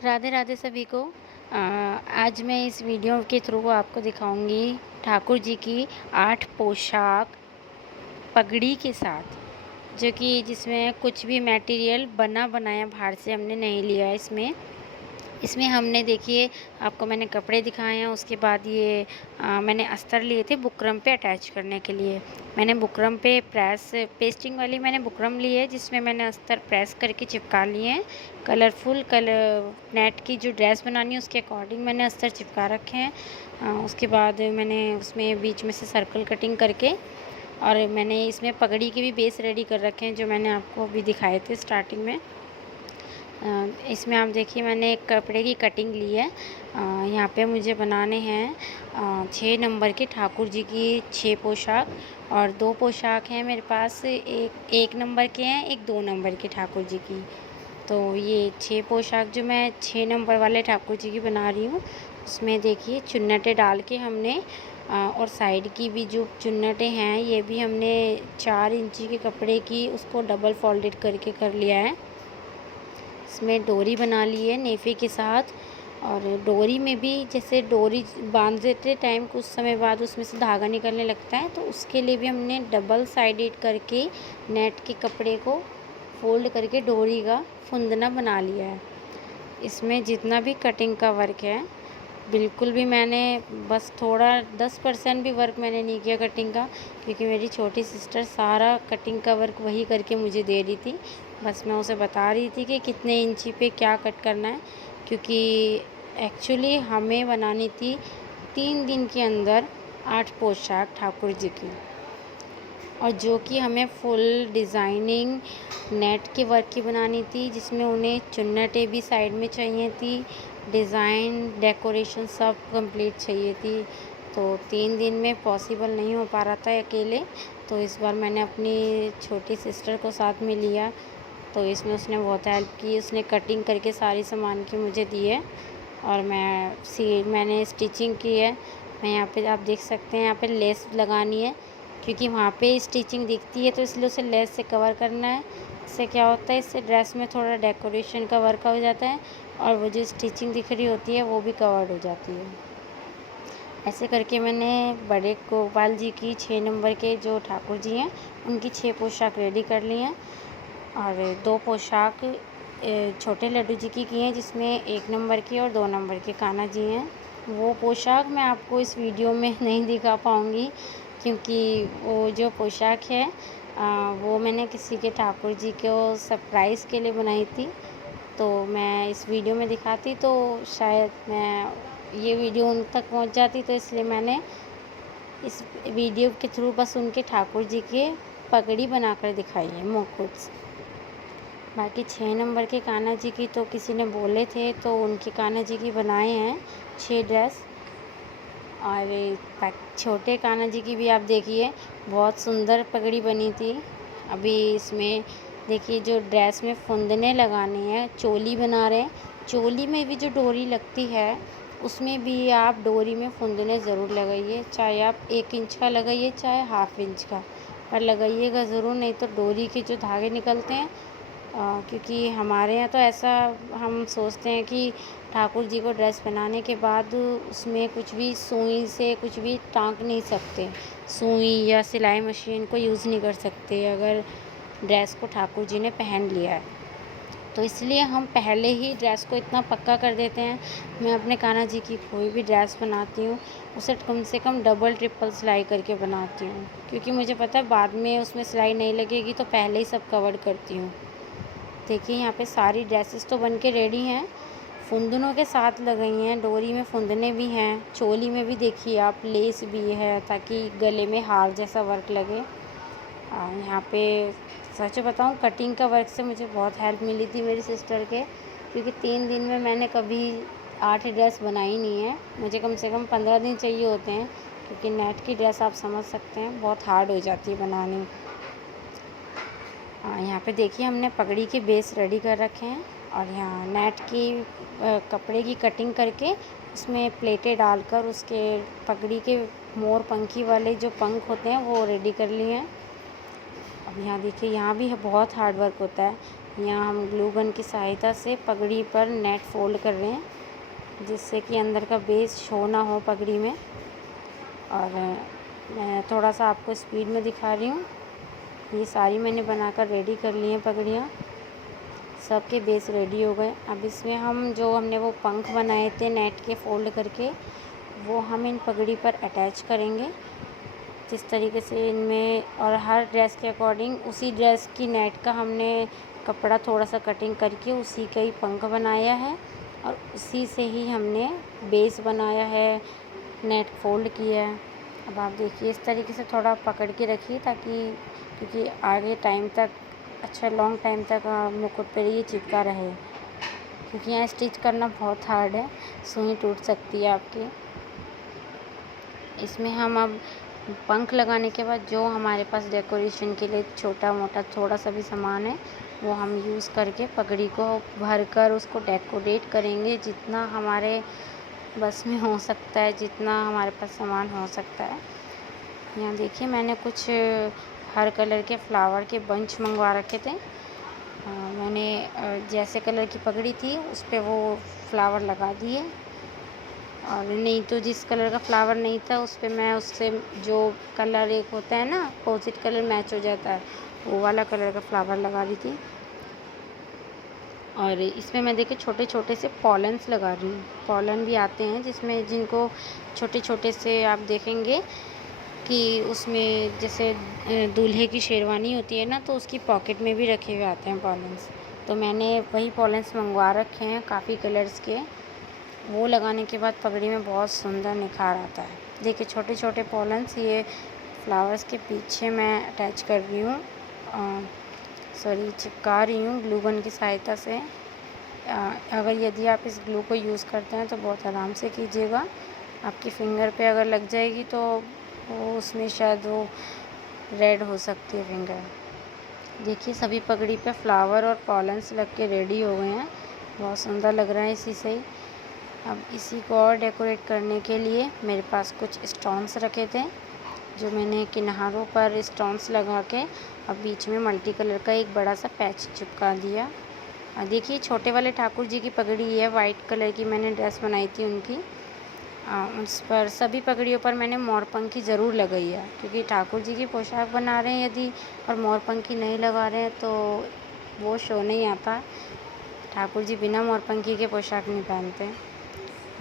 राधे राधे सभी को। आज मैं इस वीडियो के थ्रू आपको दिखाऊंगी ठाकुर जी की 8 पोशाक पगड़ी के साथ, जो कि जिसमें कुछ भी मटेरियल बना बनाया बाहर से हमने नहीं लिया है। इसमें हमने देखिए, आपको मैंने कपड़े दिखाए हैं। उसके बाद ये मैंने अस्तर लिए थे बुकरम पे अटैच करने के लिए। मैंने बुकरम पे प्रेस पेस्टिंग वाली मैंने बुकरम ली है, जिसमें मैंने अस्तर प्रेस करके चिपका लिए हैं। कलरफुल कलर नेट की जो ड्रेस बनानी है उसके अकॉर्डिंग मैंने अस्तर चिपका रखे हैं। उसके बाद मैंने उसमें बीच में से सर्कल कटिंग करके, और मैंने इसमें पगड़ी के भी बेस रेडी कर रखे हैं, जो मैंने आपको अभी दिखाए थे स्टार्टिंग में। इसमें आप देखिए, मैंने एक कपड़े की कटिंग ली है। यहाँ पे मुझे बनाने हैं 6 नंबर के ठाकुर जी की 6 पोशाक, और 2 पोशाक हैं मेरे पास। एक नंबर के हैं, एक 2 नंबर के ठाकुर जी की। तो ये 6 पोशाक जो मैं 6 नंबर वाले ठाकुर जी की बना रही हूँ, उसमें देखिए चुन्नटें डाल के हमने और साइड की भी जो चुन्नटें हैं ये भी हमने 4 इंची के कपड़े की उसको डबल फोल्डेड करके कर लिया है। इसमें डोरी बना ली है नेफे के साथ, और डोरी में भी जैसे डोरी बांध देते टाइम कुछ समय बाद उसमें से धागा निकलने लगता है, तो उसके लिए भी हमने डबल साइडेड करके नेट के कपड़े को फोल्ड करके डोरी का फुंदना बना लिया है। इसमें जितना भी कटिंग का वर्क है, बिल्कुल भी मैंने बस थोड़ा 10% भी वर्क मैंने नहीं किया कटिंग का, क्योंकि मेरी छोटी सिस्टर सारा कटिंग का वर्क वही करके मुझे दे रही थी। बस मैं उसे बता रही थी कि कितने इंची पे क्या कट करना है, क्योंकि एक्चुअली हमें बनानी थी 3 दिन के अंदर 8 पोशाक ठाकुर जी की, और जो कि हमें फुल डिज़ाइनिंग नेट के वर्क की बनानी थी, जिसमें उन्हें चुन्नटें भी साइड में चाहिए थी, डिज़ाइन डेकोरेशन सब कंप्लीट चाहिए थी। तो 3 दिन में पॉसिबल नहीं हो पा रहा था अकेले, तो इस बार मैंने अपनी छोटी सिस्टर को साथ में लिया। तो इसमें उसने बहुत हेल्प की, उसने कटिंग करके सारी सामान की मुझे दी है, और मैंने स्टिचिंग की है। मैं यहाँ पे आप देख सकते हैं, यहाँ पे लेस लगानी है, क्योंकि वहाँ पे स्टिचिंग दिखती है तो इसलिए उसे लेस से कवर करना है। इससे क्या होता है, इससे ड्रेस में थोड़ा डेकोरेशन का वर्क हो जाता है, और वो जो स्टिचिंग दिख रही होती है वो भी कवर्ड हो जाती है। ऐसे करके मैंने बड़े गोपाल जी की 6 नंबर के जो ठाकुर जी हैं उनकी 6 पोशाक रेडी कर ली हैं, और 2 पोशाक छोटे लड्डू जी की हैं, जिसमें 1 नंबर की और 2 नंबर के कान्हा जी हैं। वो पोशाक मैं आपको इस वीडियो में नहीं दिखा पाऊँगी, क्योंकि वो जो पोशाक है वो मैंने किसी के ठाकुर जी को सरप्राइज़ के लिए बनाई थी। तो मैं इस वीडियो में दिखाती तो शायद ये वीडियो उन तक पहुंच जाती, तो इसलिए मैंने इस वीडियो के थ्रू बस उनके ठाकुर जी के पगड़ी बनाकर दिखाई है, मुकुट से। बाकी 6 नंबर के कान्हा जी की तो किसी ने बोले थे, तो उनके कान्हा जी की बनाए हैं 6 ड्रेस। और छोटे कान्हा जी की भी आप देखिए, बहुत सुंदर पगड़ी बनी थी। अभी इसमें देखिए, जो ड्रेस में फुंदने लगाने हैं, चोली बना रहे हैं, चोली में भी जो डोरी लगती है उसमें भी आप डोरी में फुंदने ज़रूर लगाइए, चाहे आप 1 इंच का लगाइए चाहे हाफ इंच का, पर लगाइएगा ज़रूर, नहीं तो डोरी के जो धागे निकलते हैं। क्योंकि हमारे यहाँ तो ऐसा हम सोचते हैं कि ठाकुर जी को ड्रेस बनाने के बाद उसमें कुछ भी सुई से कुछ भी टाँक नहीं सकते, सुई या सिलाई मशीन को यूज़ नहीं कर सकते अगर ड्रेस को ठाकुर जी ने पहन लिया है। तो इसलिए हम पहले ही ड्रेस को इतना पक्का कर देते हैं। मैं अपने कान्हा जी की कोई भी ड्रेस बनाती हूँ, उसे कम से कम डबल ट्रिपल सिलाई करके बनाती हूँ, क्योंकि मुझे पता है बाद में उसमें सिलाई नहीं लगेगी, तो पहले ही सब कवर करती हूँ। देखिए, यहाँ पे सारी ड्रेसेस तो बन के रेडी हैं, फुंदनों के साथ लगाई हैं, डोरी में फुंदने भी हैं, चोली में भी देखिए आप लेस भी है, ताकि गले में हार जैसा वर्क लगे। यहाँ पे सच बताऊँ, कटिंग का वर्क से मुझे बहुत हेल्प मिली थी मेरी सिस्टर के, क्योंकि 3 दिन में मैंने कभी 8 ड्रेस बनाई नहीं है। मुझे कम से कम 15 दिन चाहिए होते हैं, क्योंकि नेट की ड्रेस आप समझ सकते हैं बहुत हार्ड हो जाती है बनानी। यहाँ पे देखिए, हमने पगड़ी के बेस रेडी कर रखे हैं, और यहाँ नेट की कपड़े की कटिंग करके उसमें प्लेटें डालकर उसके पगड़ी के मोर पंखी वाले जो पंख होते हैं वो रेडी कर लिए हैं। अब यहाँ देखिए, यहाँ भी बहुत हार्ड वर्क होता है। यहाँ हम ग्लू गन की सहायता से पगड़ी पर नेट फोल्ड कर रहे हैं, जिससे कि अंदर का बेस शो ना हो पगड़ी में। और मैं थोड़ा सा आपको स्पीड में दिखा रही हूँ। ये सारी मैंने बनाकर रेडी कर ली हैं पगड़ियाँ, सबके बेस रेडी हो गए। अब इसमें हम जो हमने वो पंख बनाए थे नेट के फोल्ड करके, वो हम इन पगड़ी पर अटैच करेंगे जिस तरीके से इनमें। और हर ड्रेस के अकॉर्डिंग उसी ड्रेस की नेट का हमने कपड़ा थोड़ा सा कटिंग करके उसी का ही पंख बनाया है और उसी से ही हमने बेस बनाया है, नेट फोल्ड किया है। अब आप देखिए इस तरीके से थोड़ा पकड़ के रखिए, ताकि क्योंकि आगे टाइम तक अच्छा लॉन्ग टाइम तक मुकुट पर ये चिपका रहे, क्योंकि यहाँ स्टिच करना बहुत हार्ड है, सुई टूट सकती है आपकी। इसमें हम अब पंख लगाने के बाद जो हमारे पास डेकोरेशन के लिए छोटा मोटा थोड़ा सा भी सामान है, वो हम यूज़ करके पगड़ी को भर कर उसको डेकोरेट करेंगे जितना हमारे बस में हो सकता है, जितना हमारे पास सामान हो सकता है। यहाँ देखिए मैंने कुछ हर कलर के फ्लावर के बंच मंगवा रखे थे। मैंने जैसे कलर की पगड़ी थी उस पर वो फ्लावर लगा दिए, और नहीं तो जिस कलर का फ्लावर नहीं था उस पर मैं उससे जो कलर एक होता है ना अपोजिट कलर मैच हो जाता है, वो वाला कलर का फ्लावर लगा रही थी। और इसमें मैं देखिए छोटे छोटे से पॉलन्स लगा रही हूँ। पॉलन भी आते हैं जिसमें जिनको छोटे छोटे से आप देखेंगे कि उसमें जैसे दूल्हे की शेरवानी होती है ना, तो उसकी पॉकेट में भी रखे हुए आते हैं पॉलन्स। तो मैंने वही पॉलन्स मंगवा रखे हैं काफ़ी कलर्स के। वो लगाने के बाद पगड़ी में बहुत सुंदर निखार आता है। देखिए छोटे छोटे पॉलन्स ये फ्लावर्स के पीछे मैं अटैच कर रही हूँ, चिपका रही हूँ ग्लू गन की सहायता से। अगर यदि आप इस ग्लू को यूज़ करते हैं तो बहुत आराम से कीजिएगा। आपकी फिंगर पे अगर लग जाएगी तो वो उसमें शायद वो रेड हो सकती है फिंगर। देखिए सभी पगड़ी पे फ्लावर और पॉलन्स लग के रेडी हो गए हैं, बहुत सुंदर लग रहा है इसी से ही। अब इसी को और डेकोरेट करने के लिए मेरे पास कुछ स्टोन्स रखे थे, जो मैंने किनारों पर स्टोन्स लगा के अब बीच में मल्टी कलर का एक बड़ा सा पैच चिपका दिया। देखिए छोटे वाले ठाकुर जी की पगड़ी है, वाइट कलर की मैंने ड्रेस बनाई थी उनकी। उस पर सभी पगड़ियों पर मैंने मोरपंखी ज़रूर लगाई है, क्योंकि ठाकुर जी की पोशाक बना रहे हैं यदि और मोरपंखी नहीं लगा रहे हैं तो वो शो नहीं आता। ठाकुर जी बिना मोरपंखी के पोशाक नहीं पहनते।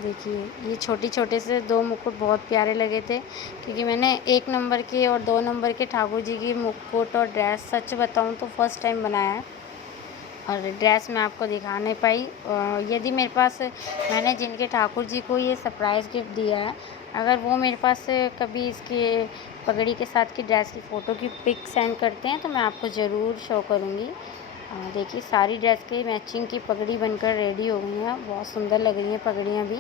देखिए ये छोटे से 2 मुकुट बहुत प्यारे लगे थे, क्योंकि मैंने 1 नंबर के और 2 नंबर के ठाकुर जी की मुकुट और ड्रेस सच बताऊं तो फर्स्ट टाइम बनाया है, और ड्रेस मैं आपको दिखा नहीं पाई। यदि मेरे पास मैंने जिनके ठाकुर जी को ये सरप्राइज़ गिफ्ट दिया है, अगर वो मेरे पास कभी इसके पगड़ी के साथ की ड्रेस की फ़ोटो की पिक सेंड करते हैं तो मैं आपको ज़रूर शो करूँगी। देखिए सारी ड्रेस की मैचिंग की पगड़ी बनकर रेडी हो गई हैं, बहुत सुंदर लग रही हैं पगड़ियाँ भी।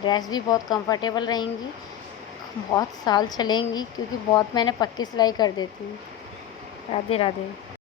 ड्रेस भी बहुत कंफर्टेबल रहेंगी, बहुत साल चलेंगी, क्योंकि बहुत मैंने पक्की सिलाई कर देती हूँ। राधे राधे।